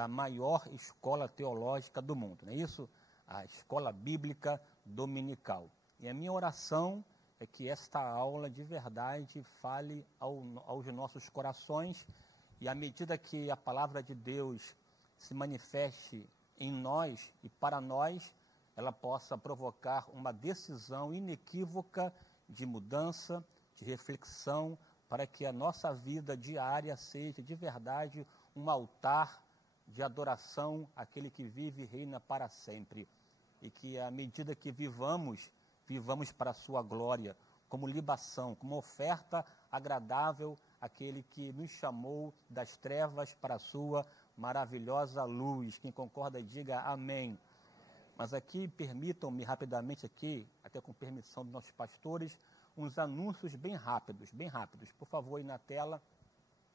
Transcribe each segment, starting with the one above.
da maior escola teológica do mundo, não é isso? A Escola Bíblica Dominical. E a minha oração é que esta aula de verdade fale aos nossos corações, e à medida que a palavra de Deus se manifeste em nós e para nós, ela possa provocar uma decisão inequívoca de mudança, de reflexão, para que a nossa vida diária seja de verdade um altar de adoração àquele que vive e reina para sempre. E que à medida que vivamos para a sua glória, como libação, como oferta agradável àquele que nos chamou das trevas para a sua maravilhosa luz. Quem concorda, diga amém. Mas aqui, permitam-me rapidamente aqui, até com permissão dos nossos pastores, uns anúncios bem rápidos. Por favor, aí na tela.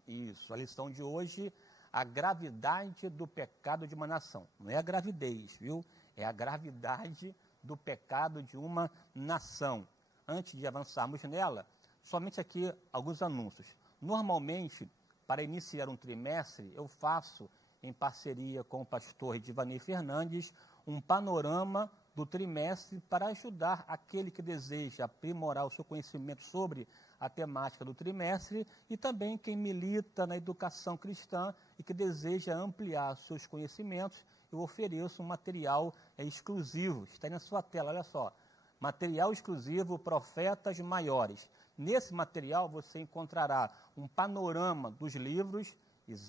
Isso, a lição de hoje, a gravidade do pecado de uma nação. Não é a gravidez, viu? É a gravidade do pecado de uma nação. Antes de avançarmos nela, somente aqui alguns anúncios. Normalmente, para iniciar um trimestre, eu faço, em parceria com o pastor Edivanei Fernandes, um panorama do trimestre para ajudar aquele que deseja aprimorar o seu conhecimento sobre a temática do trimestre e também quem milita na educação cristã e que deseja ampliar seus conhecimentos. Eu ofereço um material exclusivo, está aí na sua tela, olha só, material exclusivo Profetas Maiores. Nesse material você encontrará um panorama dos livros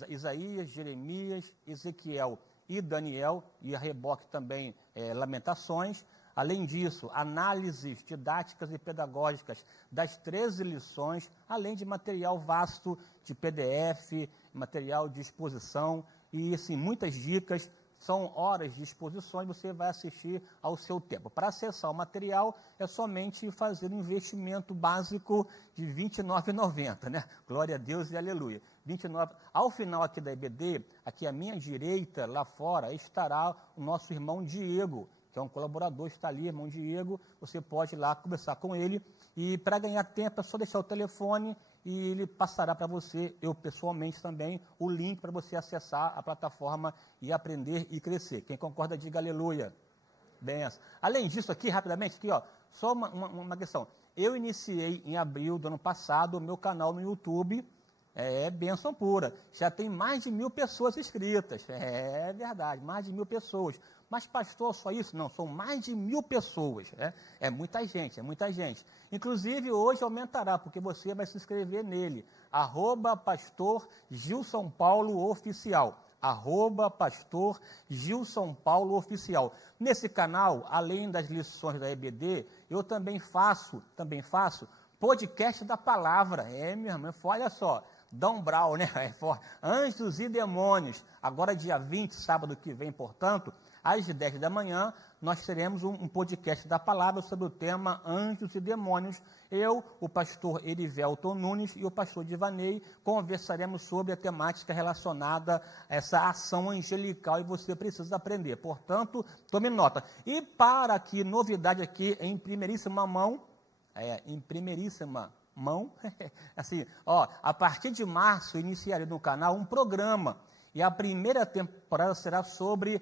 Isaías, Jeremias, Ezequiel e Daniel, e a reboque também Lamentações. Além disso, análises didáticas e pedagógicas das 13 lições, além de material vasto de PDF, material de exposição e assim, muitas dicas. São horas de exposições, você vai assistir ao seu tempo. Para acessar o material, é somente fazer um investimento básico de R$ 29,90, né? Glória a Deus e aleluia. 29. Ao final aqui da EBD, aqui à minha direita, lá fora, estará o nosso irmão Diego, que é um colaborador, está ali, irmão Diego. Você pode ir lá conversar com ele. E para ganhar tempo, é só deixar o telefone e ele passará para você, eu pessoalmente também, o link para você acessar a plataforma e aprender e crescer. Quem concorda, diga aleluia. Benção. Além disso, aqui, rapidamente, aqui, ó, só uma questão. Eu iniciei em abril do ano passado o meu canal no YouTube, bênção pura. Já tem mais de 1.000 pessoas inscritas. É verdade, mais de 1.000 pessoas. Mas, pastor, só isso? Não, são mais de 1.000 pessoas. É muita gente, é muita gente. Inclusive, hoje aumentará, porque você vai se inscrever nele. @pastor Gilson Paulo Oficial. @pastor Gilson Paulo Oficial. Nesse canal, além das lições da EBD, eu também faço podcast da palavra. Meu irmão, olha só. Dom Brau, né? Anjos e Demônios. Agora, dia 20, sábado que vem, portanto, às 10 da manhã, nós teremos um podcast da palavra sobre o tema Anjos e Demônios. Eu, o pastor Erivelton Nunes e o pastor Divanei conversaremos sobre a temática relacionada a essa ação angelical e você precisa aprender. Portanto, tome nota. E para aqui, novidade aqui em primeiríssima mão, assim, ó, a partir de março iniciarei no canal um programa e a primeira temporada será sobre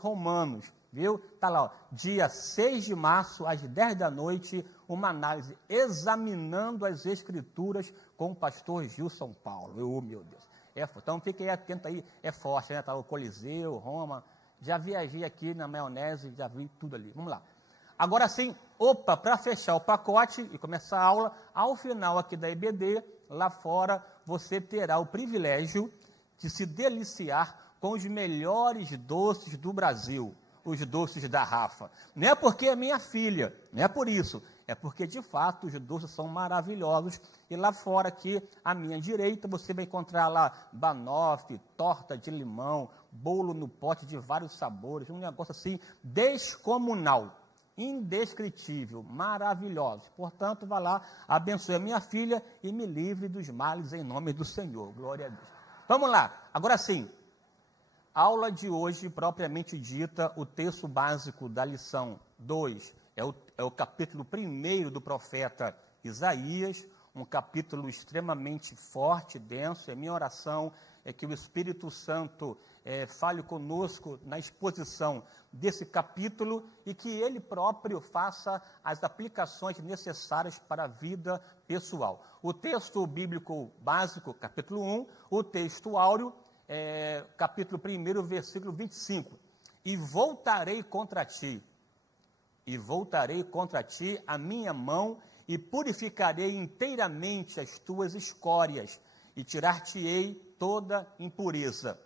Romanos, viu? Tá lá, ó, dia 6 de março, às 10 da noite, uma análise examinando as Escrituras com o pastor Gilson Paulo. Meu Deus. Então fiquem atentos aí, é forte, né? Tá o Coliseu, Roma. Já viajei aqui na maionese, já vi tudo ali. Vamos lá. Agora sim, para fechar o pacote e começar a aula, ao final aqui da EBD, lá fora, você terá o privilégio de se deliciar com os melhores doces do Brasil, os doces da Rafa. Não é porque é minha filha, não é por isso, é porque de fato os doces são maravilhosos. E lá fora aqui, à minha direita, você vai encontrar lá banoffee, torta de limão, bolo no pote de vários sabores, um negócio assim descomunal, indescritível, maravilhoso. Portanto, vá lá, abençoe a minha filha e me livre dos males em nome do Senhor. Glória a Deus. Vamos lá, agora sim. Aula de hoje, propriamente dita, o texto básico da lição 2 é o capítulo 1 do profeta Isaías, um capítulo extremamente forte, denso. É minha oração que o Espírito Santo fale conosco na exposição desse capítulo e que ele próprio faça as aplicações necessárias para a vida pessoal. O texto bíblico básico, capítulo 1, o texto áureo, capítulo 1, versículo 25. E voltarei contra ti a minha mão, e purificarei inteiramente as tuas escórias, e tirar-te-ei toda impureza.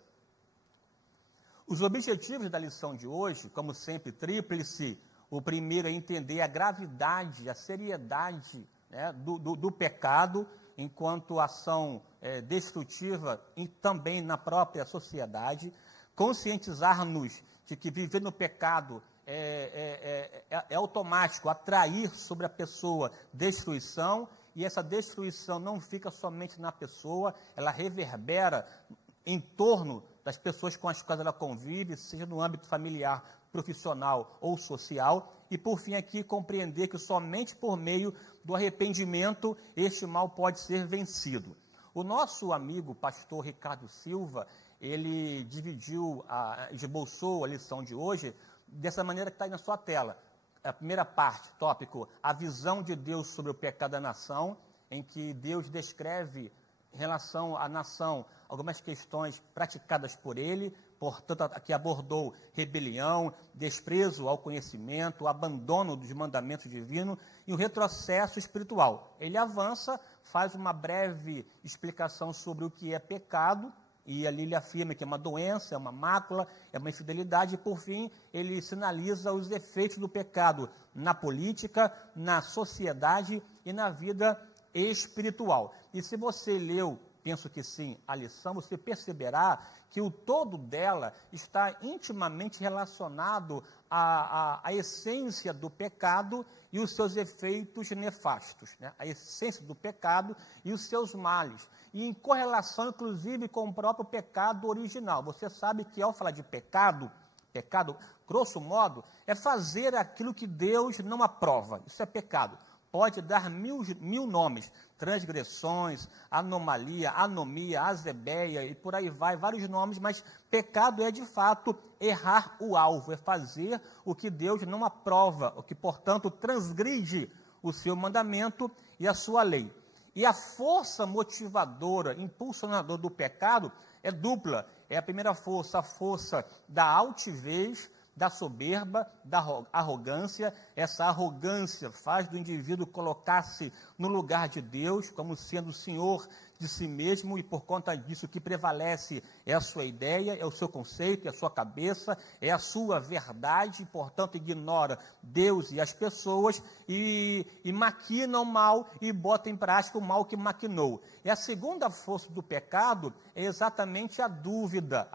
Os objetivos da lição de hoje, como sempre, tríplice. O primeiro é entender a gravidade, a seriedade, né, do pecado, enquanto ação destrutiva e também na própria sociedade. Conscientizar-nos de que viver no pecado é automático, atrair sobre a pessoa destruição, e essa destruição não fica somente na pessoa, ela reverbera em torno das pessoas com as quais ela convive, seja no âmbito familiar, profissional ou social. E, por fim, aqui, compreender que somente por meio do arrependimento este mal pode ser vencido. O nosso amigo pastor Ricardo Silva, ele esboçou a lição de hoje dessa maneira que está aí na sua tela. A primeira parte, tópico, a visão de Deus sobre o pecado da nação, em que Deus descreve, em relação à nação, algumas questões praticadas por ele. Portanto, aqui abordou rebelião, desprezo ao conhecimento, abandono dos mandamentos divinos e o retrocesso espiritual. Ele avança, faz uma breve explicação sobre o que é pecado, e ali ele afirma que é uma doença, é uma mácula, é uma infidelidade, e por fim ele sinaliza os efeitos do pecado na política, na sociedade e na vida espiritual. E se você leu, penso que sim, a lição, você perceberá que o todo dela está intimamente relacionado à essência do pecado e os seus efeitos nefastos, né? A essência do pecado e os seus males, e em correlação, inclusive, com o próprio pecado original. Você sabe que, ao falar de pecado, grosso modo, é fazer aquilo que Deus não aprova. Isso é pecado. Pode dar mil nomes, transgressões, anomalia, anomia, azebeia, e por aí vai, vários nomes, mas pecado é, de fato, errar o alvo, é fazer o que Deus não aprova, o que, portanto, transgride o seu mandamento e a sua lei. E a força motivadora, impulsionadora do pecado é dupla. É a primeira força, a força da altivez, da soberba, da arrogância. Essa arrogância faz do indivíduo colocar-se no lugar de Deus, como sendo o senhor de si mesmo, e por conta disso o que prevalece é a sua ideia, é o seu conceito, é a sua cabeça, é a sua verdade, e, portanto, ignora Deus e as pessoas e maquina o mal e bota em prática o mal que maquinou. E a segunda força do pecado é exatamente a dúvida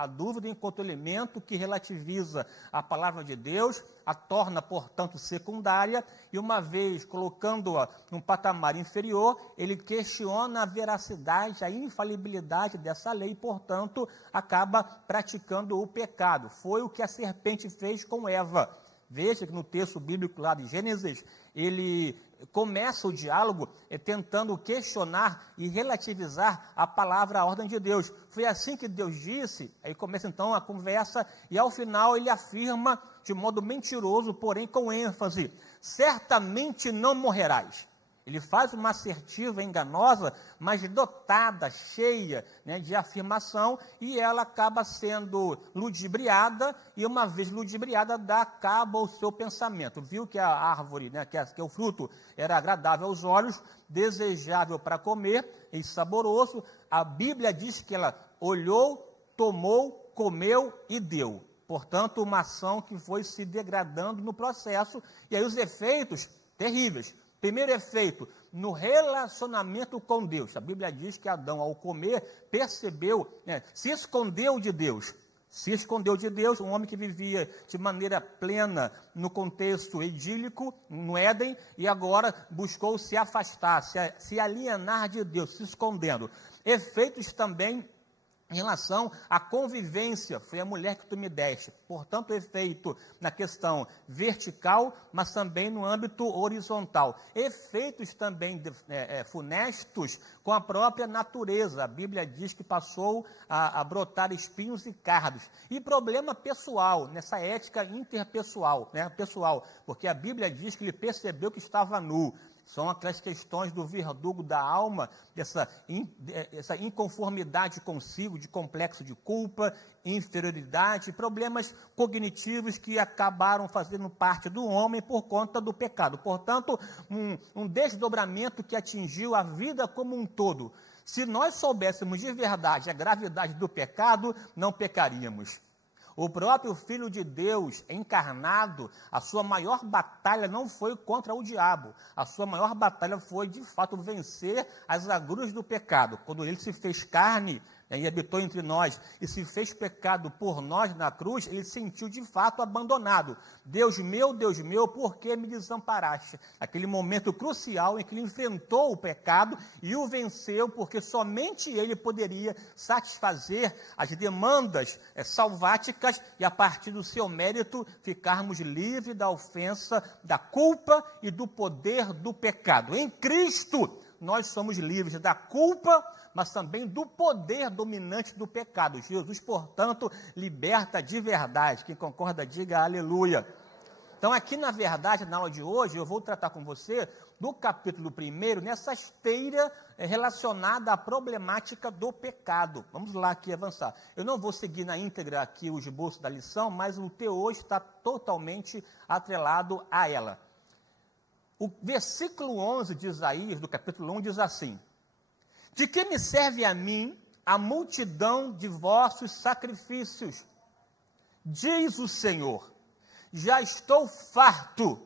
enquanto elemento que relativiza a palavra de Deus, a torna, portanto, secundária, e uma vez colocando-a num patamar inferior, ele questiona a veracidade, a infalibilidade dessa lei, e, portanto, acaba praticando o pecado. Foi o que a serpente fez com Eva. Veja que no texto bíblico lá de Gênesis, ele começa o diálogo tentando questionar e relativizar a palavra, a ordem de Deus. Foi assim que Deus disse. Aí começa então a conversa e ao final ele afirma de modo mentiroso, porém com ênfase: certamente não morrerás. Ele faz uma assertiva enganosa, mas dotada, cheia, né, de afirmação, e ela acaba sendo ludibriada, e uma vez ludibriada, dá cabo ao seu pensamento. Viu que a árvore, né, que o fruto era agradável aos olhos, desejável para comer e saboroso. A Bíblia diz que ela olhou, tomou, comeu e deu. Portanto, uma ação que foi se degradando no processo, e aí os efeitos terríveis. Primeiro efeito, no relacionamento com Deus. A Bíblia diz que Adão, ao comer, percebeu, se escondeu de Deus. Se escondeu de Deus, um homem que vivia de maneira plena no contexto idílico, no Éden, e agora buscou se afastar, se alienar de Deus, se escondendo. Efeitos também em relação à convivência, foi a mulher que tu me deste. Portanto, efeito na questão vertical, mas também no âmbito horizontal. Efeitos também funestos com a própria natureza. A Bíblia diz que passou a brotar espinhos e cardos. E problema pessoal, nessa ética interpessoal, pessoal, porque a Bíblia diz que ele percebeu que estava nu. São aquelas questões do verdugo da alma, essa inconformidade consigo, de complexo de culpa, inferioridade, problemas cognitivos que acabaram fazendo parte do homem por conta do pecado. Portanto, um desdobramento que atingiu a vida como um todo. Se nós soubéssemos de verdade a gravidade do pecado, não pecaríamos. O próprio Filho de Deus encarnado, a sua maior batalha não foi contra o diabo. A sua maior batalha foi, de fato, vencer as agruras do pecado. Quando ele se fez carne, e habitou entre nós, e se fez pecado por nós na cruz, ele se sentiu de fato abandonado. Deus meu, por que me desamparaste? Aquele momento crucial em que ele enfrentou o pecado e o venceu, porque somente ele poderia satisfazer as demandas salváticas e a partir do seu mérito ficarmos livres da ofensa, da culpa e do poder do pecado. Em Cristo nós somos livres da culpa, mas também do poder dominante do pecado. Jesus, portanto, liberta de verdade. Quem concorda, diga aleluia. Então, aqui, na verdade, na aula de hoje, eu vou tratar com você do capítulo 1, nessa esteira relacionada à problemática do pecado. Vamos lá aqui avançar. Eu não vou seguir na íntegra aqui o esboço da lição, mas o teor está totalmente atrelado a ela. O versículo 11 de Isaías, do capítulo 1, diz assim: de que me serve a mim a multidão de vossos sacrifícios? Diz o Senhor, já estou farto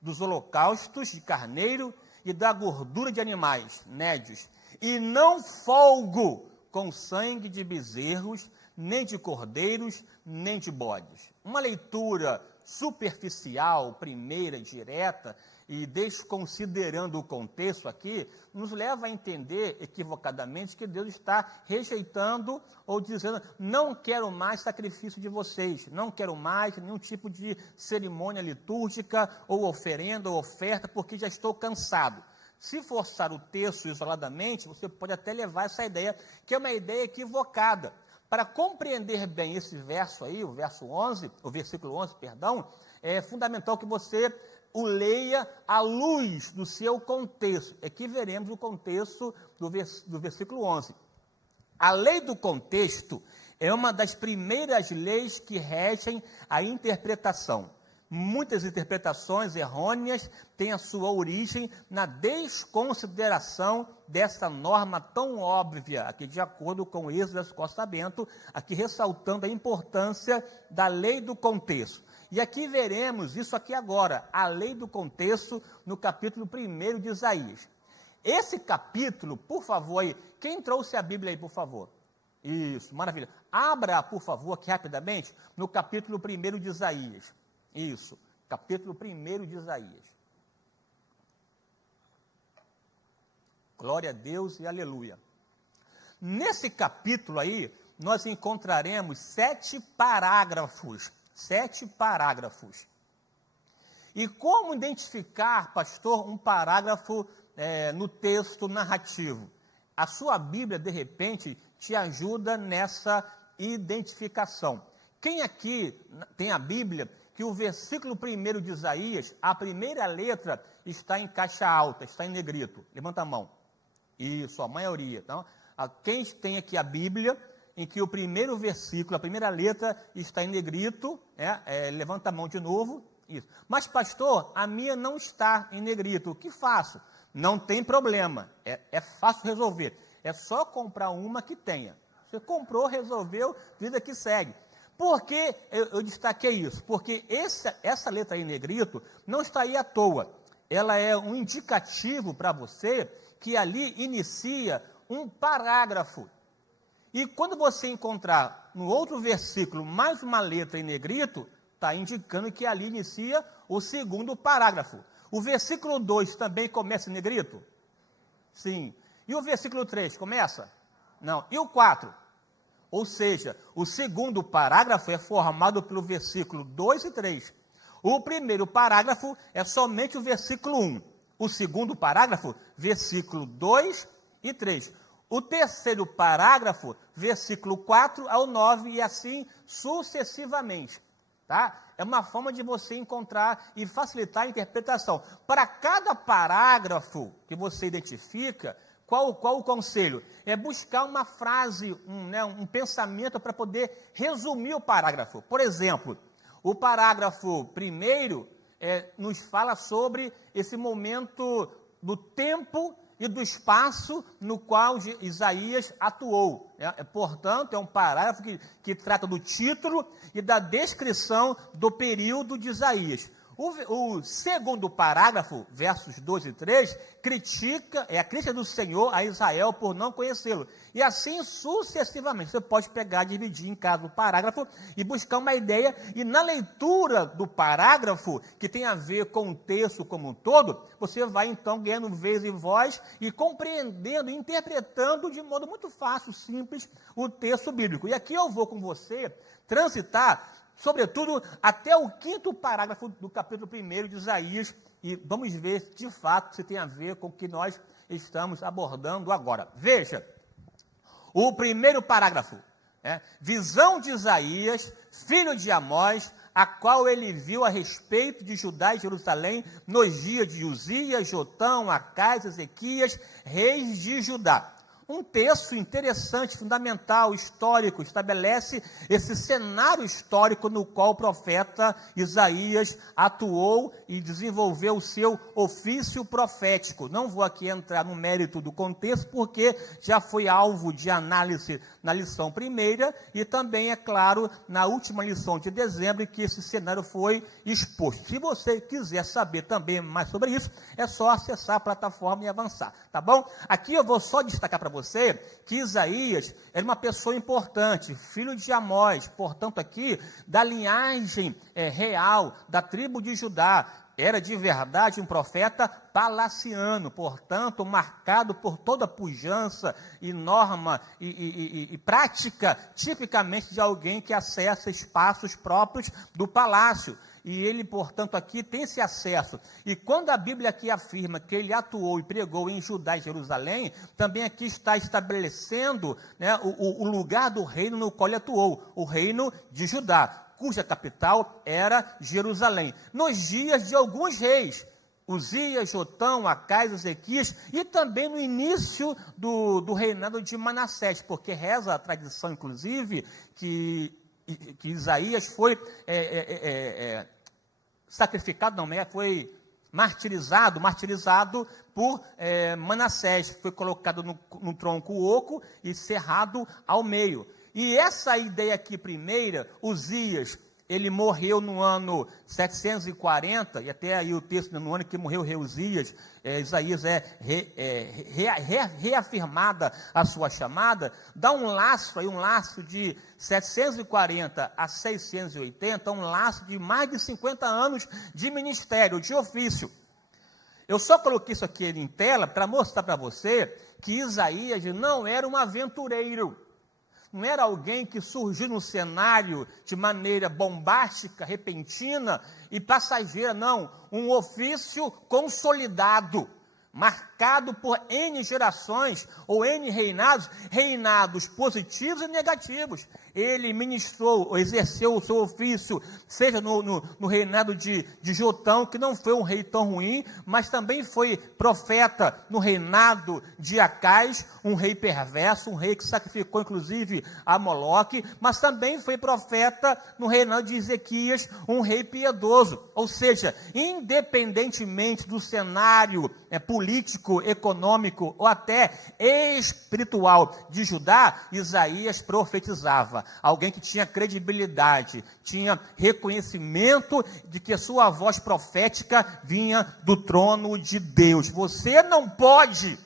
dos holocaustos de carneiro e da gordura de animais, nédios, e não folgo com sangue de bezerros, nem de cordeiros, nem de bodes. Uma leitura superficial, primeira, direta, e desconsiderando o contexto aqui, nos leva a entender equivocadamente que Deus está rejeitando ou dizendo, não quero mais sacrifício de vocês, não quero mais nenhum tipo de cerimônia litúrgica, ou oferenda, ou oferta, porque já estou cansado. Se forçar o texto isoladamente, você pode até levar essa ideia, que é uma ideia equivocada. Para compreender bem esse verso aí, o versículo 11, é fundamental que você o leia à luz do seu contexto. Aqui veremos o contexto do versículo 11. A lei do contexto é uma das primeiras leis que regem a interpretação. Muitas interpretações errôneas têm a sua origem na desconsideração dessa norma tão óbvia, aqui de acordo com o Êxodo do Acostamento, aqui ressaltando a importância da lei do contexto. E aqui veremos isso aqui agora, a lei do contexto, no capítulo 1 de Isaías. Esse capítulo, por favor, aí, quem trouxe a Bíblia aí, por favor? Isso, maravilha. Abra, por favor, aqui rapidamente, no capítulo 1 de Isaías. Isso, capítulo 1 de Isaías. Glória a Deus e aleluia. Nesse capítulo aí, nós encontraremos 7 parágrafos. 7 parágrafos. E como identificar, pastor, um parágrafo no texto narrativo? A sua Bíblia, de repente, te ajuda nessa identificação. Quem aqui tem a Bíblia que o versículo 1 de Isaías, a primeira letra está em caixa alta, está em negrito? Levanta a mão. Isso, a maioria. Então, quem tem aqui a Bíblia em que o primeiro versículo, a primeira letra está em negrito, levanta a mão de novo. Isso. Mas, pastor, a minha não está em negrito. O que faço? Não tem problema. É fácil resolver. É só comprar uma que tenha. Você comprou, resolveu, vida que segue. Por que eu destaquei isso? Porque essa letra aí em negrito não está aí à toa. Ela é um indicativo para você que ali inicia um parágrafo. E quando você encontrar no outro versículo mais uma letra em negrito, está indicando que ali inicia o segundo parágrafo. O versículo 2 também começa em negrito? Sim. E o versículo 3 começa? Não. E o 4? Ou seja, o segundo parágrafo é formado pelo versículo 2 e 3. O primeiro parágrafo é somente o versículo 1. O segundo parágrafo, versículo 2 e 3. O terceiro parágrafo, versículo 4 ao 9, e assim sucessivamente. Tá? É uma forma de você encontrar e facilitar a interpretação. Para cada parágrafo que você identifica, qual o conselho? É buscar uma frase, um pensamento para poder resumir o parágrafo. Por exemplo, o parágrafo primeiro nos fala sobre esse momento do tempo e do espaço no qual Isaías atuou. Portanto, é um parágrafo que trata do título e da descrição do período de Isaías. O segundo parágrafo, versos 2 e 3, é a crítica do Senhor a Israel por não conhecê-lo. E assim sucessivamente. Você pode pegar, dividir em cada parágrafo e buscar uma ideia. E na leitura do parágrafo, que tem a ver com o texto como um todo, você vai então ganhando vez e voz e compreendendo, interpretando de modo muito fácil, simples, o texto bíblico. E aqui eu vou com você transitar sobretudo até o 5º parágrafo do capítulo 1 de Isaías, e vamos ver, de fato, se tem a ver com o que nós estamos abordando agora. Veja, o primeiro parágrafo, visão de Isaías, filho de Amós, a qual ele viu a respeito de Judá e Jerusalém nos dias de Uzias, Jotão, Acais, Ezequias, reis de Judá. Um texto interessante, fundamental, histórico, estabelece esse cenário histórico no qual o profeta Isaías atuou e desenvolveu o seu ofício profético. Não vou aqui entrar no mérito do contexto, porque já foi alvo de análise na lição primeira e também, é claro, na última lição de dezembro, que esse cenário foi exposto. Se você quiser saber também mais sobre isso, é só acessar a plataforma e avançar, tá bom? Aqui eu vou só destacar para você que Isaías era uma pessoa importante, filho de Amós, portanto aqui da linhagem real, da tribo de Judá. Era de verdade um profeta palaciano, portanto marcado por toda pujança e norma e prática tipicamente de alguém que acessa espaços próprios do palácio. E ele, portanto, aqui tem esse acesso. E quando a Bíblia aqui afirma que ele atuou e pregou em Judá e Jerusalém, também aqui está estabelecendo o lugar do reino no qual ele atuou, o reino de Judá, cuja capital era Jerusalém. Nos dias de alguns reis, Uzias, Jotão, Acais, Ezequias, e também no início do reinado de Manassés, porque reza a tradição, inclusive, que Isaías foi sacrificado, foi martirizado por Manassés, foi colocado no tronco oco e cerrado ao meio. E essa ideia aqui primeira, Uzias, ele morreu no ano 740, e até aí o texto no ano que morreu o rei Uzias, Isaías reafirmada a sua chamada, dá um laço de 740 a 680, um laço de mais de 50 anos de ministério, de ofício. Eu só coloquei isso aqui em tela para mostrar para você que Isaías não era um aventureiro. Não era alguém que surgiu no cenário de maneira bombástica, repentina e passageira, não. Um ofício consolidado, marcado por N gerações ou N reinados positivos e negativos. Ele ministrou, ou exerceu o seu ofício, seja no reinado de Jotão, que não foi um rei tão ruim, mas também foi profeta no reinado de Acais, um rei perverso, um rei que sacrificou inclusive a Moloque, mas também foi profeta no reinado de Ezequias, um rei piedoso. Ou seja, independentemente do cenário político, econômico ou até espiritual de Judá, Isaías profetizava. Alguém que tinha credibilidade, tinha reconhecimento de que a sua voz profética vinha do trono de Deus. Você não pode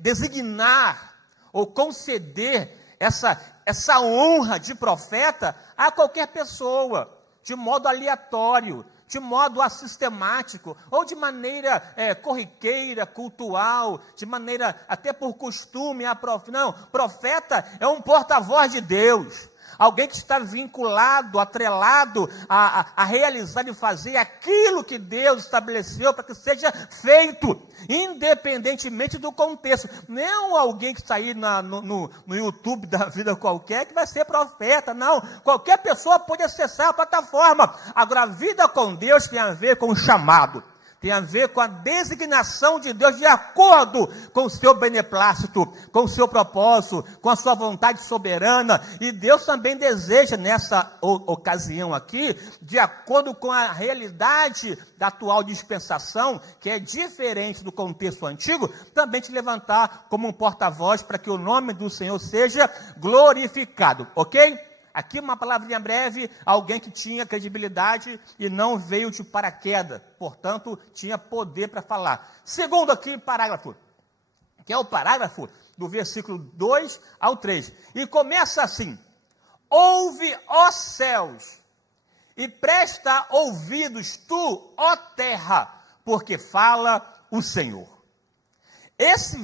designar ou conceder essa honra de profeta a qualquer pessoa, de modo aleatório, de modo assistemático, ou de maneira corriqueira, cultural, de maneira até por costume. Não, profeta é um porta-voz de Deus. Alguém que está vinculado, atrelado a realizar e fazer aquilo que Deus estabeleceu para que seja feito, independentemente do contexto. Não alguém que está aí no YouTube da vida qualquer que vai ser profeta, não. Qualquer pessoa pode acessar a plataforma. Agora, a vida com Deus tem a ver com o chamado. Tem a ver com a designação de Deus de acordo com o seu beneplácito, com o seu propósito, com a sua vontade soberana. E Deus também deseja, nessa ocasião aqui, de acordo com a realidade da atual dispensação, que é diferente do contexto antigo, também te levantar como um porta-voz para que o nome do Senhor seja glorificado, ok? Aqui uma palavrinha breve, alguém que tinha credibilidade e não veio de paraquedas, portanto, tinha poder para falar. Segundo aqui, parágrafo, que é o parágrafo do versículo 2 ao 3, e começa assim: ouve, ó céus, e presta ouvidos tu, ó terra, porque fala o Senhor. Esse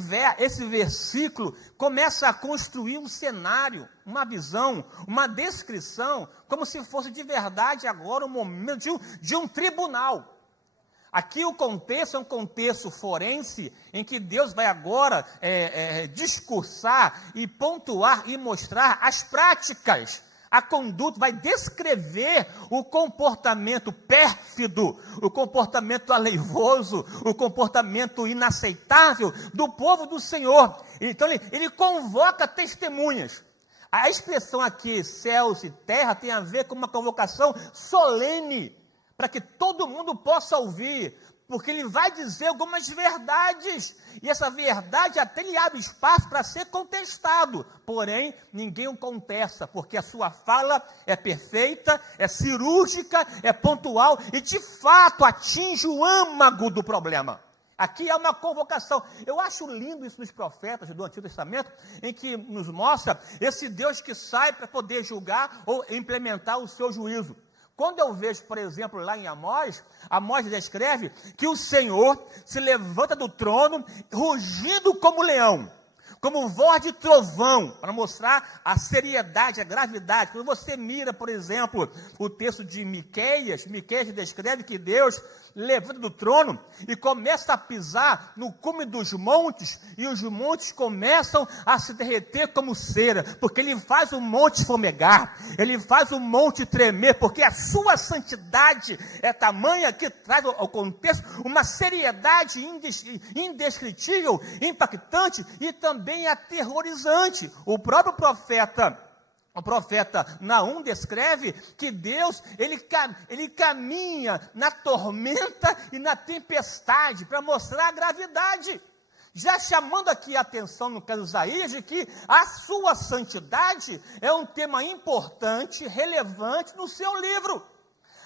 versículo começa a construir um cenário, uma visão, uma descrição, como se fosse de verdade agora o momento de um tribunal. Aqui o contexto é um contexto forense, em que Deus vai agora discursar e pontuar e mostrar as práticas. A conduta vai descrever o comportamento pérfido, o comportamento aleivoso, o comportamento inaceitável do povo do Senhor. Então ele convoca testemunhas. A expressão aqui, céus e terra, tem a ver com uma convocação solene, para que todo mundo possa ouvir, porque ele vai dizer algumas verdades, e essa verdade até lhe abre espaço para ser contestado, porém, ninguém o contesta, porque a sua fala é perfeita, é cirúrgica, é pontual, e de fato atinge o âmago do problema. Aqui é uma convocação. Eu acho lindo isso nos profetas do Antigo Testamento, em que nos mostra esse Deus que sai para poder julgar ou implementar o seu juízo. Quando eu vejo, por exemplo, lá em Amós descreve que o Senhor se levanta do trono, rugindo como leão, como voz de trovão, para mostrar a seriedade, a gravidade. Quando você mira, por exemplo, o texto de Miqueias descreve que Deus levanta do trono e começa a pisar no cume dos montes, e os montes começam a se derreter como cera, porque ele faz o monte fomegar, ele faz o monte tremer, porque a sua santidade é tamanha que traz ao contexto uma seriedade indescritível, impactante e também aterrorizante. O próprio profeta Naum descreve que Deus, ele caminha na tormenta e na tempestade para mostrar a gravidade. Já chamando aqui a atenção no caso de Isaías, de que a sua santidade é um tema importante, relevante no seu livro.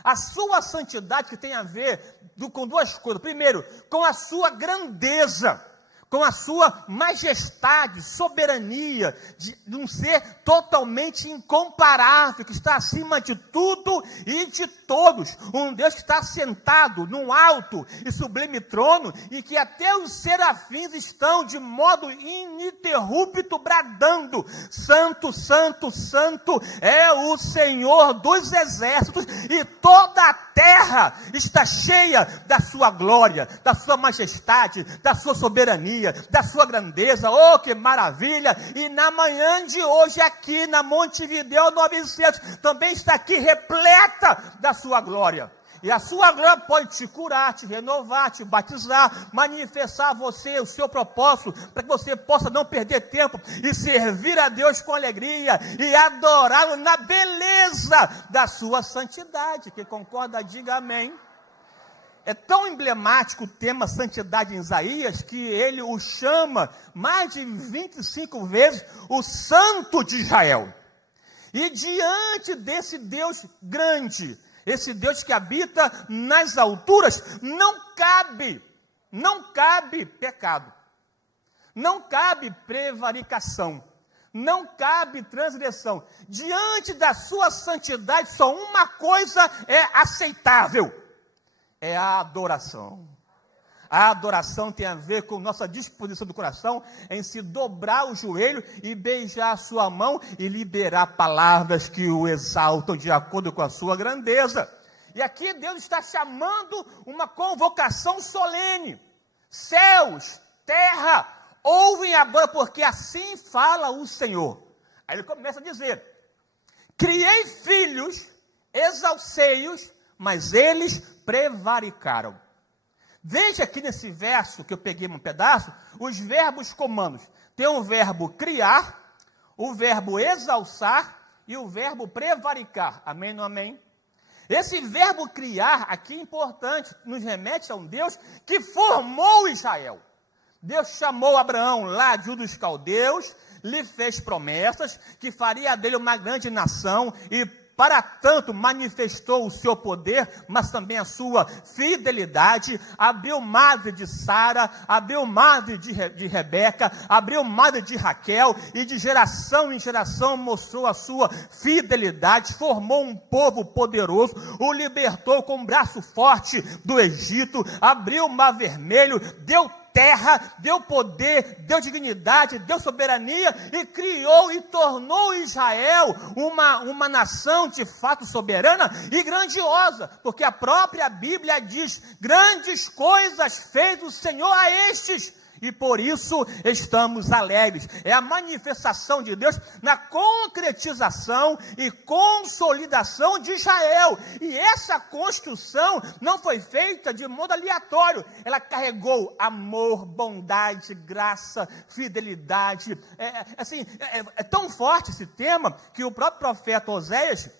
A sua santidade que tem a ver com duas coisas. Primeiro, com a sua grandeza, com a sua majestade, soberania, de um ser totalmente incomparável, que está acima de tudo e de todos. Um Deus que está sentado num alto e sublime trono, e que até os serafins estão de modo ininterrupto bradando: Santo, Santo, Santo é o Senhor dos exércitos, e toda a terra está cheia da sua glória, da sua majestade, da sua soberania, da sua grandeza. Oh, que maravilha! E na manhã de hoje aqui na Montevidéu 900 também está aqui repleta da sua glória. E a sua glória pode te curar, te renovar, te batizar, manifestar a você o seu propósito, para que você possa não perder tempo e servir a Deus com alegria e adorá-lo na beleza da sua santidade. Quem concorda, diga amém. É tão emblemático o tema santidade em Isaías, que ele o chama mais de 25 vezes o Santo de Israel. E diante desse Deus grande, esse Deus que habita nas alturas, não cabe pecado, não cabe prevaricação, não cabe transgressão. Diante da sua santidade, só uma coisa é aceitável: é a adoração. A adoração tem a ver com nossa disposição do coração em se dobrar o joelho e beijar a sua mão e liberar palavras que o exaltam de acordo com a sua grandeza. E aqui Deus está chamando uma convocação solene. Céus, terra, ouvem agora, porque assim fala o Senhor. Aí ele começa a dizer: criei filhos, exalcei-os, mas eles prevaricaram. Veja aqui nesse verso, que eu peguei um pedaço, os verbos comandos. Tem o verbo criar, o verbo exalçar e o verbo prevaricar. Amém ou não amém? Esse verbo criar aqui é importante, nos remete a um Deus que formou Israel. Deus chamou Abraão lá de Ur dos Caldeus, lhe fez promessas, que faria dele uma grande nação e para tanto manifestou o seu poder, mas também a sua fidelidade. Abriu madre de Sara, abriu madre de Rebeca, abriu madre de Raquel, e de geração em geração mostrou a sua fidelidade, formou um povo poderoso, o libertou com um braço forte do Egito, abriu o mar vermelho, deu terra, deu poder, deu dignidade, deu soberania e criou e tornou Israel uma nação de fato soberana e grandiosa, porque a própria Bíblia diz: grandes coisas fez o Senhor a estes, e por isso estamos alegres. É a manifestação de Deus na concretização e consolidação de Israel, e essa construção não foi feita de modo aleatório, ela carregou amor, bondade, graça, fidelidade. É tão forte esse tema, que o próprio profeta Oséias,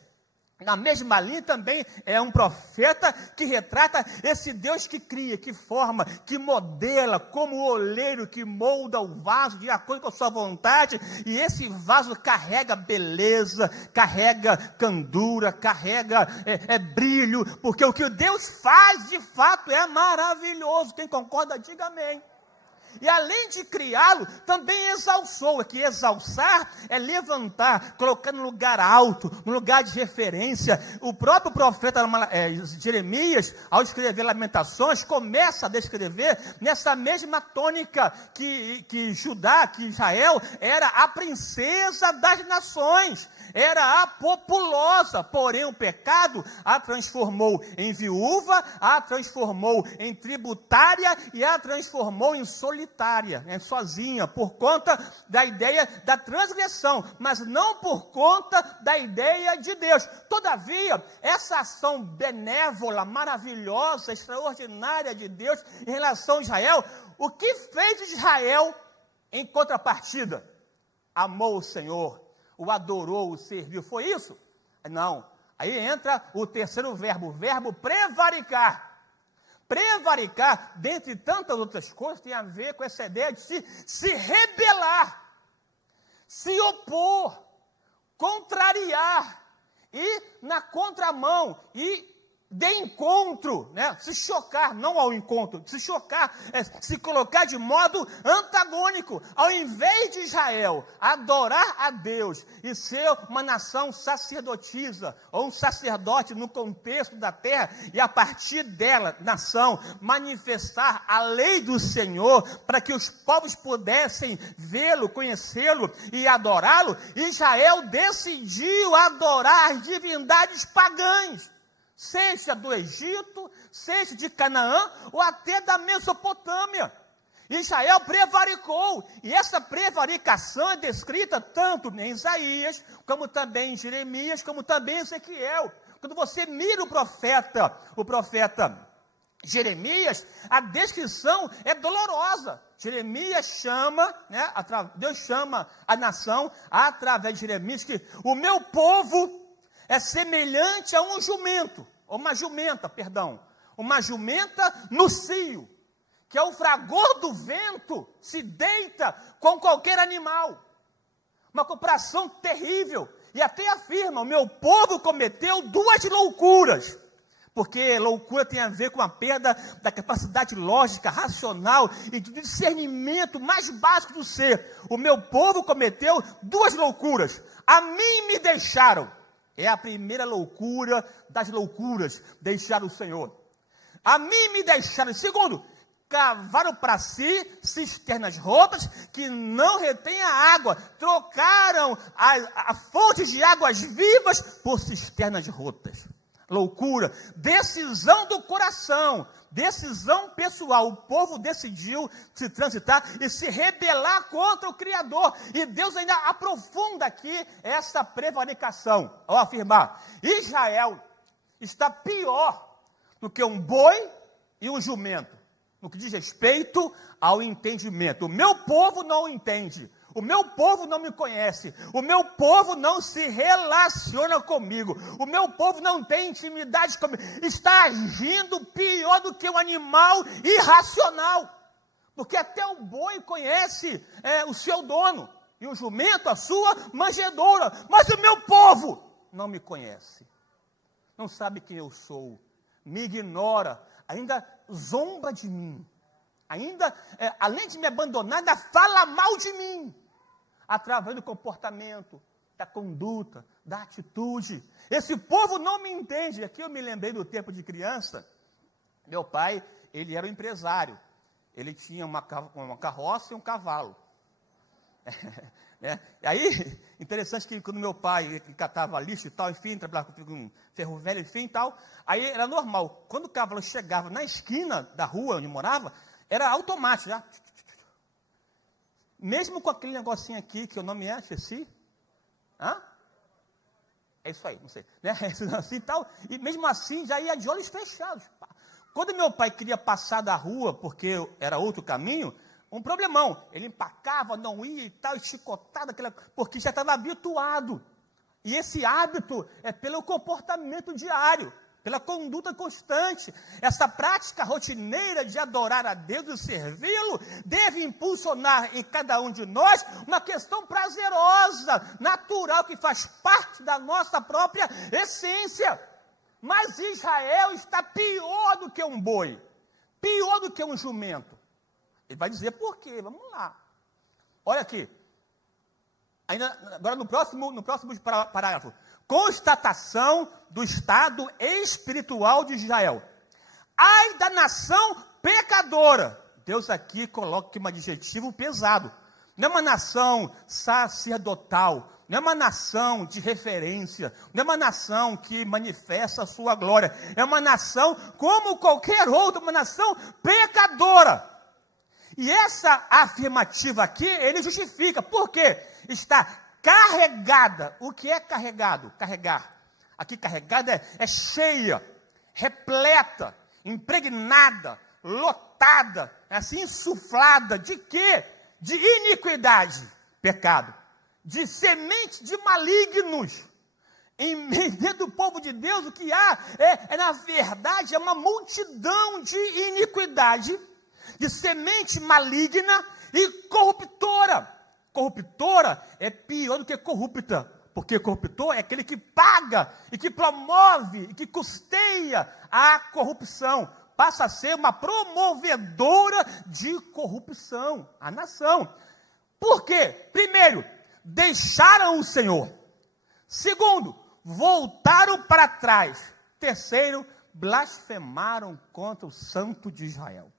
na mesma linha, também é um profeta que retrata esse Deus que cria, que forma, que modela, como o oleiro que molda o vaso de acordo com a sua vontade, e esse vaso carrega beleza, carrega candura, carrega brilho, porque o que Deus faz de fato é maravilhoso. Quem concorda, diga amém. E além de criá-lo, também exalçou. Aqui exalçar é levantar, colocar no lugar alto, no lugar de referência. O próprio profeta Jeremias, ao escrever Lamentações, começa a descrever nessa mesma tônica que Judá, que Israel, era a princesa das nações, era a populosa, porém o pecado a transformou em viúva, a transformou em tributária e a transformou em solitária, sozinha, por conta da ideia da transgressão, mas não por conta da ideia de Deus. Todavia, essa ação benévola, maravilhosa, extraordinária de Deus em relação a Israel, o que fez Israel em contrapartida? Amou o Senhor, o adorou, o serviu. Foi isso? Não. Aí entra o terceiro verbo, o verbo prevaricar. Prevaricar, dentre tantas outras coisas, tem a ver com essa ideia de se rebelar, se opor, contrariar, e na contramão, e de encontro, se chocar, não ao encontro, se chocar, se colocar de modo antagônico. Ao invés de Israel adorar a Deus e ser uma nação sacerdotisa, ou um sacerdote no contexto da terra, e a partir dela, nação, manifestar a lei do Senhor, para que os povos pudessem vê-lo, conhecê-lo e adorá-lo, Israel decidiu adorar as divindades pagãs, seja do Egito, seja de Canaã, ou até da Mesopotâmia. Israel prevaricou, e essa prevaricação é descrita tanto em Isaías, como também em Jeremias, como também em Ezequiel. Quando você mira o profeta Jeremias, a descrição é dolorosa. Jeremias chama, Deus chama a nação, através de Jeremias, que o meu povo é semelhante a um jumento, ou uma jumenta no cio, que ao fragor do vento se deita com qualquer animal. Uma comparação terrível, e até afirma: o meu povo cometeu duas loucuras, porque loucura tem a ver com a perda da capacidade lógica, racional e de discernimento mais básico do ser. O meu povo cometeu duas loucuras: a mim me deixaram. É a primeira loucura das loucuras, deixar o Senhor. A mim me deixaram. Segundo, cavaram para si cisternas rotas que não retêm a água. Trocaram a fontes de águas vivas por cisternas rotas. Loucura. Decisão do coração. Decisão pessoal. O povo decidiu se transitar e se rebelar contra o Criador. E Deus ainda aprofunda aqui essa prevaricação ao afirmar: Israel está pior do que um boi e um jumento, no que diz respeito ao entendimento. O meu povo não entende, o meu povo não me conhece, o meu povo não se relaciona comigo, o meu povo não tem intimidade comigo, está agindo pior do que um animal irracional, porque até o boi conhece o seu dono, e o jumento a sua manjedoura, mas o meu povo não me conhece, não sabe quem eu sou, me ignora, ainda zomba de mim, ainda, além de me abandonar, ainda fala mal de mim, através do comportamento, da conduta, da atitude. Esse povo não me entende. Aqui eu me lembrei do tempo de criança. Meu pai, ele era um empresário, ele tinha uma carroça e um cavalo. E aí, interessante que quando meu pai catava lixo e tal, enfim, trabalhava com ferro velho, enfim e tal, aí era normal, quando o cavalo chegava na esquina da rua onde morava, era automático já. Mesmo com aquele negocinho aqui, que o nome é, esqueci. É isso aí, não sei. Né? Assim, tal, e mesmo assim já ia de olhos fechados. Quando meu pai queria passar da rua, porque era outro caminho, um problemão. Ele empacava, não ia e tal, chicotado, porque já estava habituado. E esse hábito é pelo comportamento diário, pela conduta constante. Essa prática rotineira de adorar a Deus e servi-lo deve impulsionar em cada um de nós uma questão prazerosa, natural, que faz parte da nossa própria essência. Mas Israel está pior do que um boi, pior do que um jumento. Ele vai dizer por quê? Vamos lá. Olha aqui. Agora no próximo parágrafo. Constatação do estado espiritual de Israel. Ai da nação pecadora. Deus aqui coloca um adjetivo pesado. Não é uma nação sacerdotal, não é uma nação de referência, não é uma nação que manifesta a sua glória. É uma nação como qualquer outra, uma nação pecadora. E essa afirmativa aqui, ele justifica. Por quê? Está carregada. O que é carregado? Carregar. Aqui carregada é cheia, repleta, impregnada, lotada, assim insuflada. De quê? De iniquidade, pecado. De semente de malignos. Em meio do povo de Deus, o que há na verdade, é uma multidão de iniquidade, de semente maligna e corruptora. Corruptora é pior do que corrupta, porque corruptor é aquele que paga e que promove e que custeia a corrupção. Passa a ser uma promovedora de corrupção, a nação. Por quê? Primeiro, deixaram o Senhor. Segundo, voltaram para trás. Terceiro, blasfemaram contra o Santo de Israel.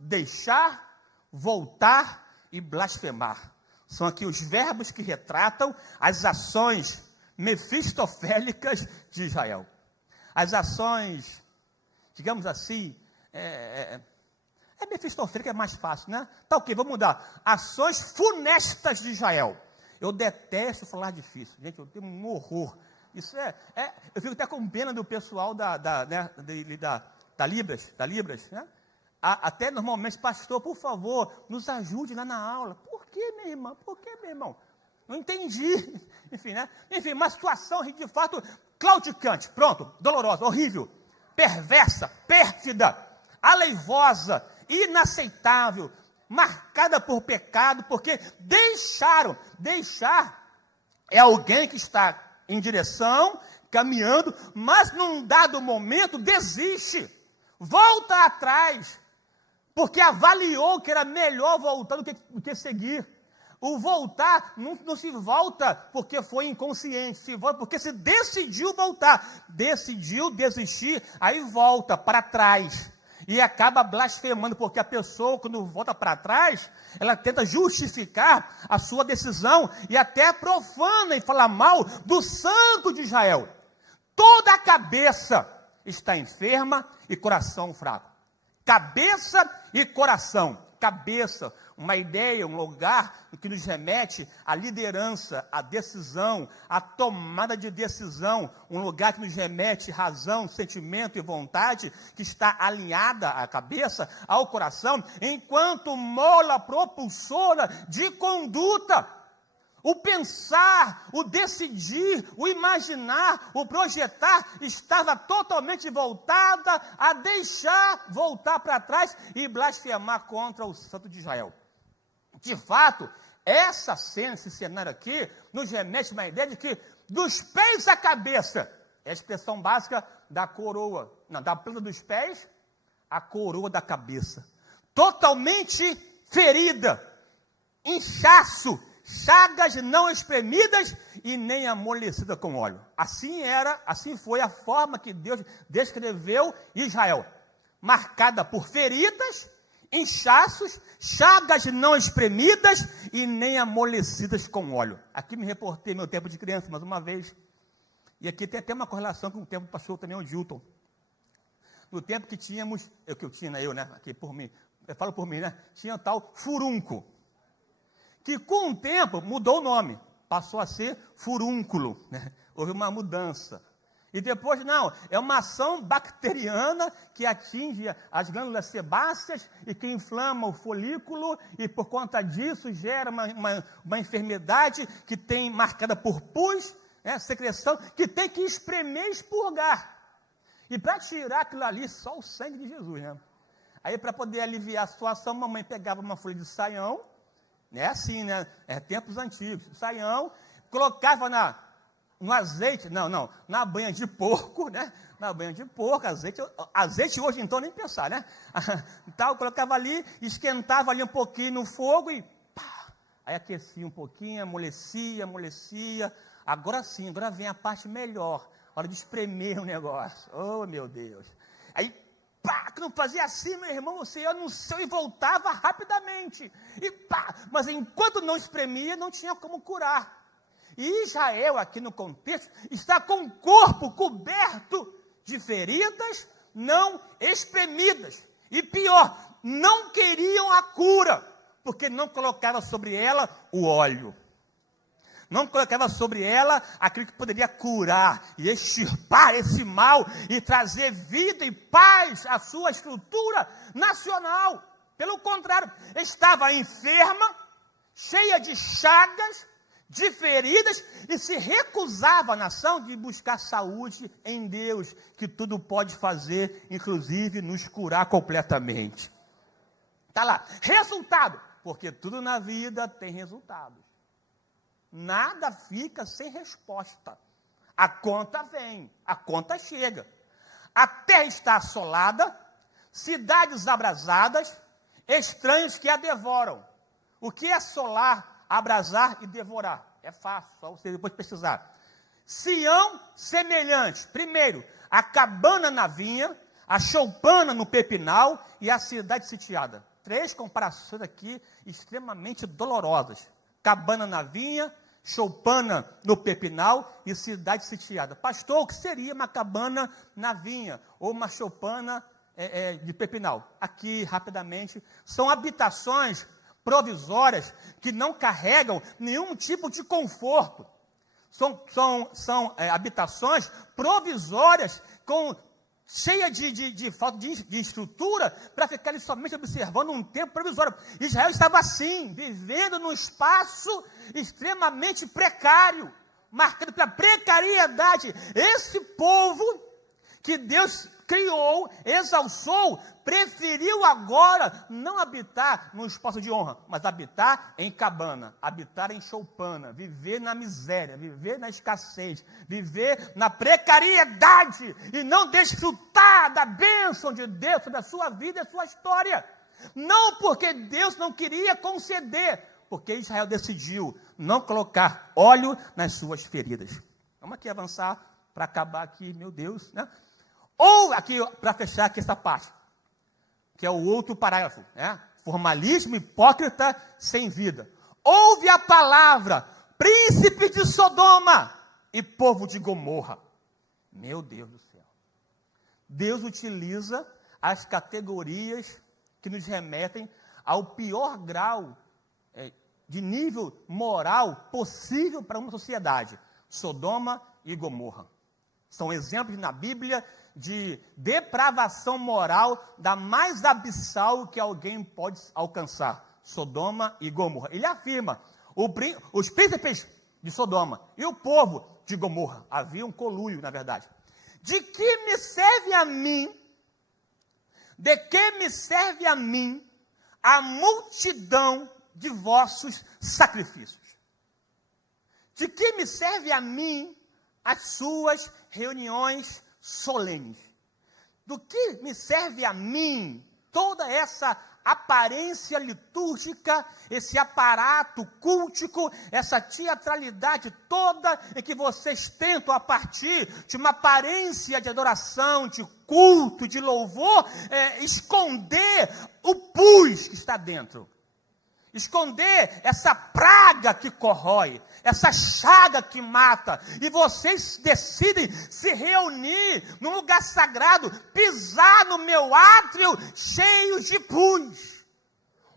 Deixar, voltar e blasfemar. São aqui os verbos que retratam as ações mefistofélicas de Israel. As ações, digamos assim, mefistofélica é mais fácil, né? Tá ok, vamos mudar. Ações funestas de Israel. Eu detesto falar difícil. Gente, eu tenho um horror. Isso eu fico até com pena do pessoal da Libras, né? Até normalmente, pastor, por favor, nos ajude lá na aula. Por que, minha irmã? Por que, meu irmão? Não entendi. Enfim, né? Enfim, uma situação de fato claudicante, pronto, dolorosa, horrível, perversa, pérfida, aleivosa, inaceitável, marcada por pecado, porque deixar é alguém que está em direção, caminhando, mas num dado momento desiste, volta atrás, porque avaliou que era melhor voltar do que seguir. O voltar não se volta porque foi inconsciente, se volta porque se decidiu voltar, decidiu desistir, aí volta para trás. E acaba blasfemando, porque a pessoa, quando volta para trás, ela tenta justificar a sua decisão e até profana e fala mal do Santo de Israel. Toda a cabeça está enferma e coração fraco. Cabeça e coração. Cabeça, uma ideia, um lugar que nos remete à liderança, à decisão, à tomada de decisão, um lugar que nos remete razão, sentimento e vontade, que está alinhada à cabeça, ao coração, enquanto mola propulsora de conduta. O pensar, o decidir, o imaginar, o projetar estava totalmente voltada a deixar voltar para trás e blasfemar contra o Santo de Israel. De fato, essa cena, esse cenário aqui, nos remete a uma ideia de que dos pés à cabeça, é a expressão básica da coroa, não, da planta dos pés, a coroa da cabeça, totalmente ferida, inchaço, chagas não espremidas e nem amolecidas com óleo. Assim foi a forma que Deus descreveu Israel, marcada por feridas, inchaços, chagas não espremidas e nem amolecidas com óleo. Aqui me reportei meu tempo de criança, mais uma vez, e aqui tem até uma correlação com o tempo do pastor também, o Dilton. No tempo que tínhamos, aqui por mim, eu falo por mim, né? Tinha o tal furúnculo, que com o tempo mudou o nome, passou a ser furúnculo, né? Houve uma mudança. E depois, não, é uma ação bacteriana que atinge as glândulas sebáceas e que inflama o folículo e por conta disso gera uma enfermidade que tem marcada por pus, né, secreção, que tem que espremer e expurgar. E para tirar aquilo ali, só o sangue de Jesus, né? Aí para poder aliviar a situação, a mamãe pegava uma folha de saião, é assim, né? É tempos antigos. Saião, colocava no azeite, na banha de porco, né? Na banha de porco, azeite hoje então nem pensar, né? Então, colocava ali, esquentava ali um pouquinho no fogo e pá! Aí aquecia um pouquinho, amolecia. Agora sim, agora vem a parte melhor, hora de espremer o negócio. Oh, meu Deus! Aí, pá, que não fazia assim, meu irmão, você ia no céu e voltava rapidamente. E pá, mas enquanto não espremia, não tinha como curar. E Israel, aqui no contexto, está com o corpo coberto de feridas não espremidas. E pior, não queriam a cura, porque não colocava sobre ela o óleo. Não colocava sobre ela aquilo que poderia curar e extirpar esse mal e trazer vida e paz à sua estrutura nacional. Pelo contrário, estava enferma, cheia de chagas, de feridas, e se recusava a nação de buscar saúde em Deus, que tudo pode fazer, inclusive nos curar completamente. Está lá, resultado, porque tudo na vida tem resultados. Nada fica sem resposta. A conta vem, a conta chega. A terra está assolada, cidades abrasadas, estranhos que a devoram. O que é assolar, abrasar e devorar? É fácil, só você depois pesquisar. Sião semelhante. Primeiro, a cabana na vinha, a choupana no pepinal e a cidade sitiada. 3 comparações aqui extremamente dolorosas. Cabana na vinha, choupana no pepinal e cidade sitiada. Pastor, o que seria uma cabana na vinha ou uma choupana de pepinal? Aqui, rapidamente, são habitações provisórias que não carregam nenhum tipo de conforto. São habitações provisórias cheia de falta de estrutura, para ficarem somente observando um tempo provisório. Israel estava assim, vivendo num espaço extremamente precário, marcado pela precariedade. Esse povo que Deus criou, exalçou, preferiu agora não habitar no espaço de honra, mas habitar em cabana, habitar em choupana, viver na miséria, viver na escassez, viver na precariedade e não desfrutar da bênção de Deus sobre a sua vida e a sua história. Não porque Deus não queria conceder, porque Israel decidiu não colocar óleo nas suas feridas. Vamos aqui avançar para acabar aqui, meu Deus, né? Ou aqui, para fechar aqui essa parte, que é o outro parágrafo, né? Formalismo hipócrita sem vida. Ouve a palavra, príncipe de Sodoma e povo de Gomorra. Meu Deus do céu. Deus utiliza as categorias que nos remetem ao pior grau de nível moral possível para uma sociedade. Sodoma e Gomorra. São exemplos na Bíblia de depravação moral da mais abissal que alguém pode alcançar. Sodoma e Gomorra. Ele afirma, os príncipes de Sodoma e o povo de Gomorra, havia um conluio, na verdade. De que me serve a mim, a multidão de vossos sacrifícios? De que me serve a mim as suas reuniões solenes? Do que me serve a mim toda essa aparência litúrgica, esse aparato cultico, essa teatralidade toda em que vocês tentam, a partir de uma aparência de adoração, de culto, de louvor, esconder o pus que está dentro? Esconder essa praga que corrói, essa chaga que mata, e vocês decidem se reunir num lugar sagrado, pisar no meu átrio cheio de pus.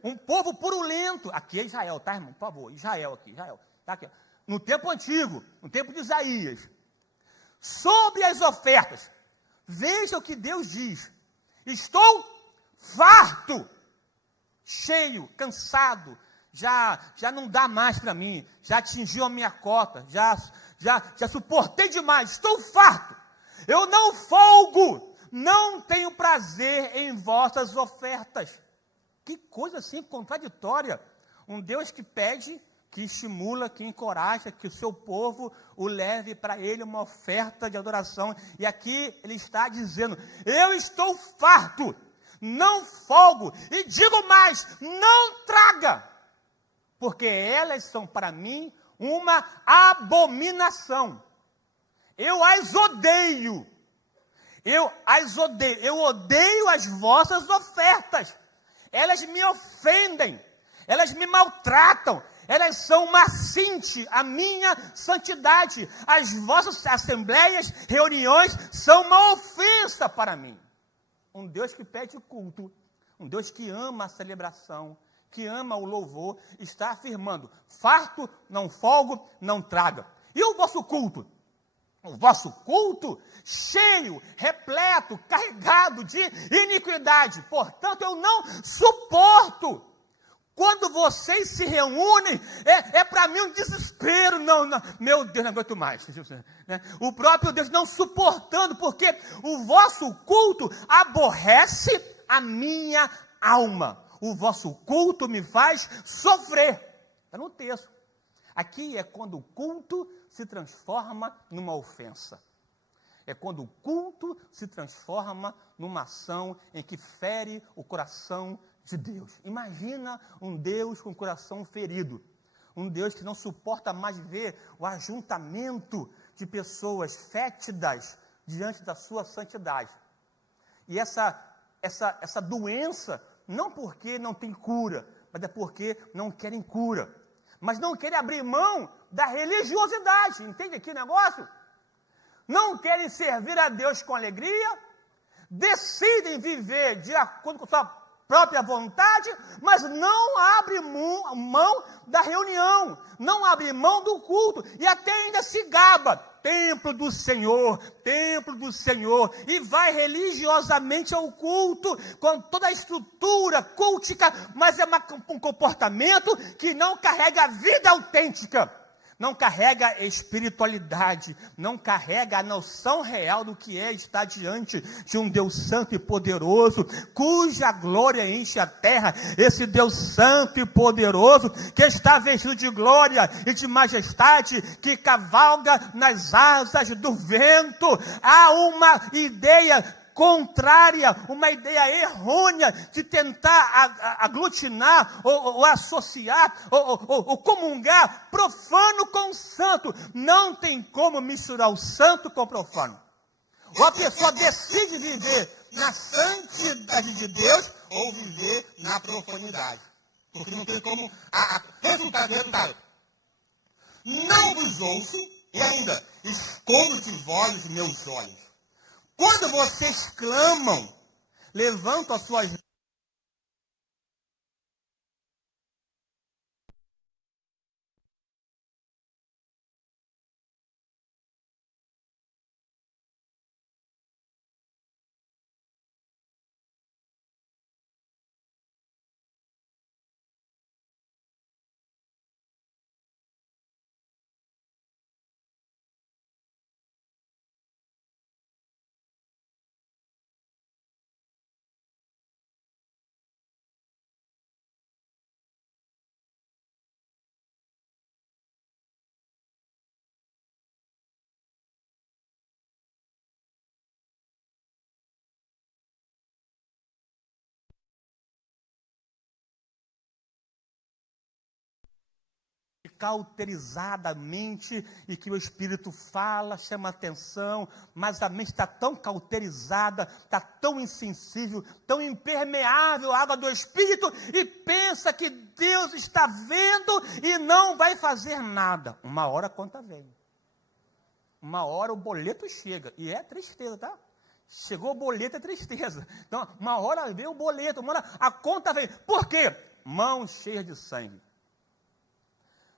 Um povo purulento. Aqui é Israel, tá, irmão? Por favor, Israel aqui, Israel. Tá aqui. No tempo antigo, no tempo de Isaías. Sobre as ofertas, veja o que Deus diz. Estou farto, cheio, cansado, já não dá mais para mim, já atingiu a minha cota, já suportei demais, estou farto, eu não folgo, não tenho prazer em vossas ofertas. Que coisa assim contraditória. Um Deus que pede, que estimula, que encoraja, que o seu povo o leve para ele uma oferta de adoração, e aqui ele está dizendo, eu estou farto, não folgo, e digo mais, não traga, porque elas são para mim uma abominação. Eu as odeio, eu odeio as vossas ofertas, elas me ofendem, elas me maltratam, elas são uma assinte à minha santidade, as vossas assembleias, reuniões, são uma ofensa para mim. Um Deus que pede culto, um Deus que ama a celebração, que ama o louvor, está afirmando, farto, não folgo, não traga. E o vosso culto? O vosso culto cheio, repleto, carregado de iniquidade. Portanto, eu não suporto. Quando vocês se reúnem, é para mim um desespero. Não, meu Deus, não aguento mais. O próprio Deus não suportando, porque o vosso culto aborrece a minha alma. O vosso culto me faz sofrer. Está no texto. Aqui é quando o culto se transforma numa ofensa. É quando o culto se transforma numa ação em que fere o coração de Deus. Imagina um Deus com o coração ferido. Um Deus que não suporta mais ver o ajuntamento de pessoas fétidas diante da sua santidade. E essa doença, não porque não tem cura, mas é porque não querem cura. Mas não querem abrir mão da religiosidade. Entende aqui o negócio? Não querem servir a Deus com alegria, decidem viver de acordo com sua própria vontade, mas não abre mão da reunião, não abre mão do culto, e até ainda se gaba, templo do Senhor, e vai religiosamente ao culto, com toda a estrutura cultica, mas é um comportamento que não carrega a vida autêntica, não carrega espiritualidade, não carrega a noção real do que é estar diante de um Deus santo e poderoso, cuja glória enche a terra. Esse Deus santo e poderoso, que está vestido de glória e de majestade, que cavalga nas asas do vento. Há uma ideia contrária, uma ideia errônea de tentar aglutinar ou associar ou comungar profano com santo. Não tem como misturar o santo com o profano. Ou a pessoa decide viver na santidade de Deus ou viver na profanidade. Porque não tem como... Resultado. Não vos ouço e ainda escondo de vós os meus olhos. Quando vocês clamam, levantam as suas... cauterizadamente, e que o Espírito fala, chama atenção, mas a mente está tão cauterizada, está tão insensível, tão impermeável à água do Espírito, e pensa que Deus está vendo e não vai fazer nada. Uma hora a conta vem. Uma hora o boleto chega, e é tristeza, tá? Chegou o boleto, é tristeza. Então, uma hora vem o boleto, uma hora a conta vem. Por quê? Mão cheia de sangue.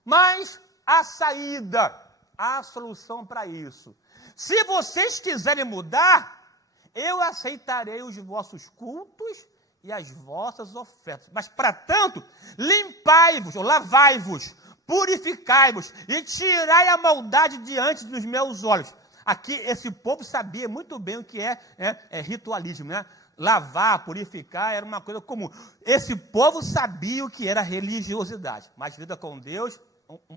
Mas a saída, a solução para isso. Se vocês quiserem mudar, eu aceitarei os vossos cultos e as vossas ofertas. Mas, para tanto, limpai-vos, ou lavai-vos, purificai-vos e tirai a maldade diante dos meus olhos. Aqui, esse povo sabia muito bem o que é ritualismo, né? Lavar, purificar, era uma coisa comum. Esse povo sabia o que era religiosidade, mas vida com Deus...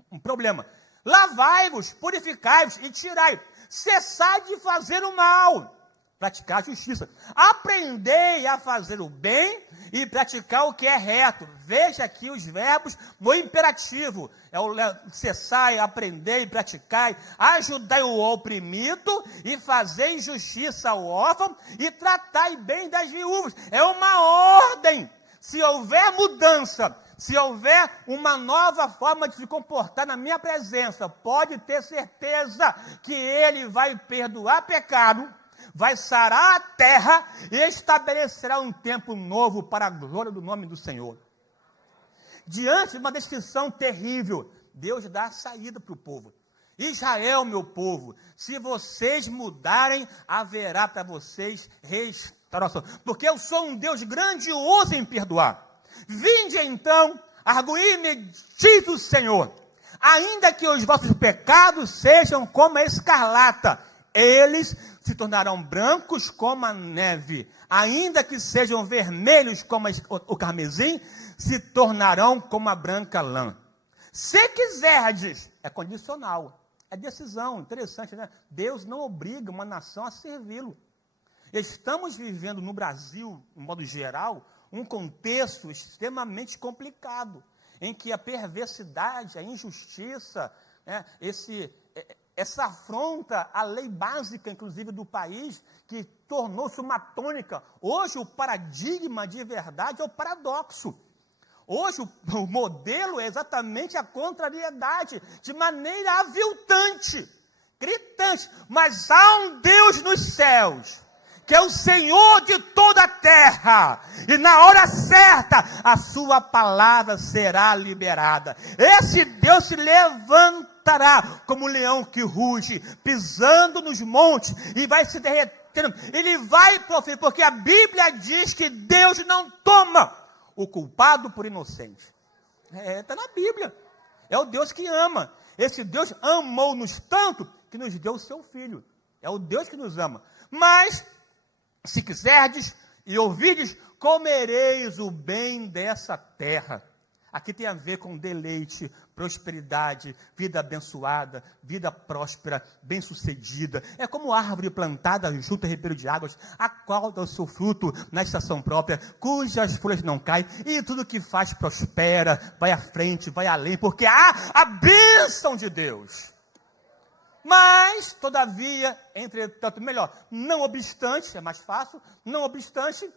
Um problema. Lavai-vos, purificai-vos e tirai. Cessai de fazer o mal, praticar a justiça. Aprendei a fazer o bem e praticar o que é reto. Veja aqui os verbos no imperativo. É o cessai, aprendei, praticai, ajudai o oprimido e fazei justiça ao órfão e tratai bem das viúvas. É uma ordem. Se houver mudança, se houver uma nova forma de se comportar na minha presença, pode ter certeza que Ele vai perdoar pecado, vai sarar a terra e estabelecerá um tempo novo para a glória do nome do Senhor. Diante de uma destruição terrível, Deus dá a saída para o povo. Israel, meu povo, se vocês mudarem, haverá para vocês restauração. Porque eu sou um Deus grandioso em perdoar. Vinde então, arguí-me, diz o Senhor, ainda que os vossos pecados sejam como a escarlata, eles se tornarão brancos como a neve, ainda que sejam vermelhos como o carmesim, se tornarão como a branca lã. Se quiserdes, é condicional, é decisão, interessante, né? Deus não obriga uma nação a servi-lo. Estamos vivendo no Brasil, de modo geral, um contexto extremamente complicado, em que a perversidade, a injustiça, essa afronta à lei básica, inclusive, do país, que tornou-se uma tônica. Hoje, o paradigma de verdade é o paradoxo. Hoje, o modelo é exatamente a contrariedade, de maneira aviltante, gritante. Mas há um Deus nos céus, que é o Senhor de toda a terra, e na hora certa, a sua palavra será liberada. Esse Deus se levantará como um leão que ruge, pisando nos montes, e vai se derretendo. Ele vai proferir, porque a Bíblia diz que Deus não toma o culpado por inocente. Está na Bíblia. É o Deus que ama. Esse Deus amou-nos tanto, que nos deu o seu Filho. É o Deus que nos ama. Mas... se quiserdes e ouvirdes, comereis o bem dessa terra. Aqui tem a ver com deleite, prosperidade, vida abençoada, vida próspera, bem-sucedida. É como árvore plantada junto a ribeiro de águas, a qual dá o seu fruto na estação própria, cujas folhas não caem, e tudo que faz prospera, vai à frente, vai além, porque há a bênção de Deus. Mas, todavia, entretanto, melhor, não obstante, é mais fácil, não obstante,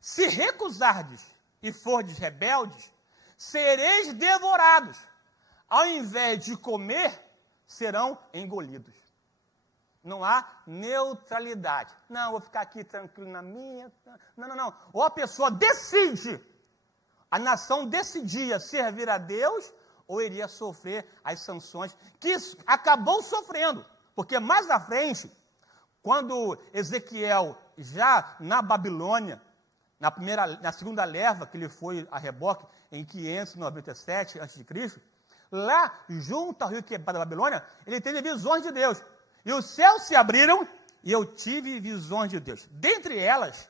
se recusardes e fordes rebeldes, sereis devorados. Ao invés de comer, serão engolidos. Não há neutralidade. Não, vou ficar aqui tranquilo na minha. Não. Ou a pessoa decide, a nação decidia servir a Deus, ou iria sofrer as sanções que acabou sofrendo. Porque mais à frente, quando Ezequiel, já na Babilônia, na segunda leva, que ele foi a reboque, em 597 a.C., lá, junto ao rio Quebrado da Babilônia, ele teve visões de Deus. E os céus se abriram, e eu tive visões de Deus. Dentre elas,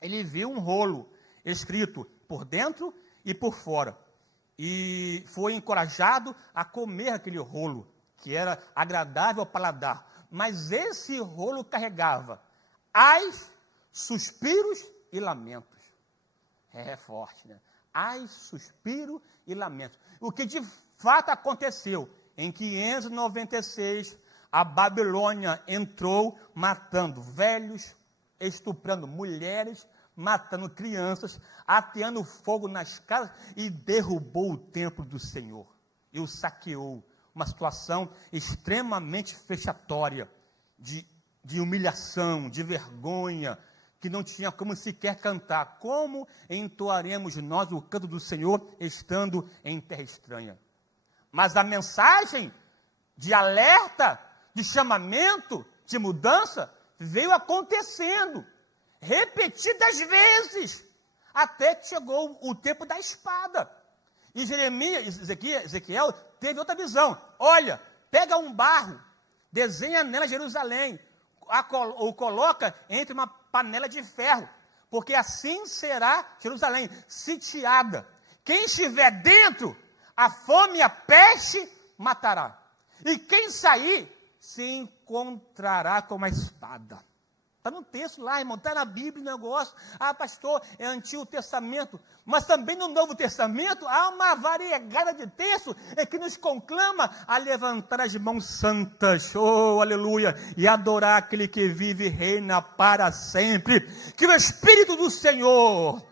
ele viu um rolo escrito por dentro e por fora. E foi encorajado a comer aquele rolo, que era agradável ao paladar. Mas esse rolo carregava ais, suspiros e lamentos. É forte, né? Ai, suspiro e lamento. O que de fato aconteceu, em 596, a Babilônia entrou matando velhos, estuprando mulheres, matando crianças, ateando fogo nas casas e derrubou o templo do Senhor. E o saqueou. Uma situação extremamente vexatória, de humilhação, de vergonha, que não tinha como sequer cantar. Como entoaremos nós o canto do Senhor estando em terra estranha? Mas a mensagem de alerta, de chamamento, de mudança, veio acontecendo, repetidas vezes, até que chegou o tempo da espada. E Ezequiel teve outra visão. Olha, pega um barro, desenha nela Jerusalém, o coloca entre uma panela de ferro, porque assim será Jerusalém, sitiada. Quem estiver dentro, a fome e a peste matará. E quem sair, se encontrará com a espada. Está no texto lá, irmão, está na Bíblia o negócio. Ah, pastor, é Antigo Testamento. Mas também no Novo Testamento há uma variedade de textos que nos conclama a levantar as mãos santas, oh, aleluia, e adorar aquele que vive e reina para sempre. Que o Espírito do Senhor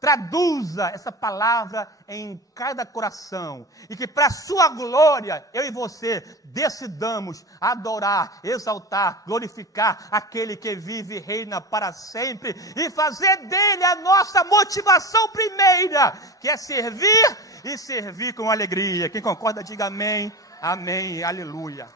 traduza essa palavra em cada coração, e que para a sua glória, eu e você decidamos adorar, exaltar, glorificar aquele que vive e reina para sempre, e fazer dele a nossa motivação primeira, que é servir, e servir com alegria. Quem concorda, diga amém, amém, aleluia.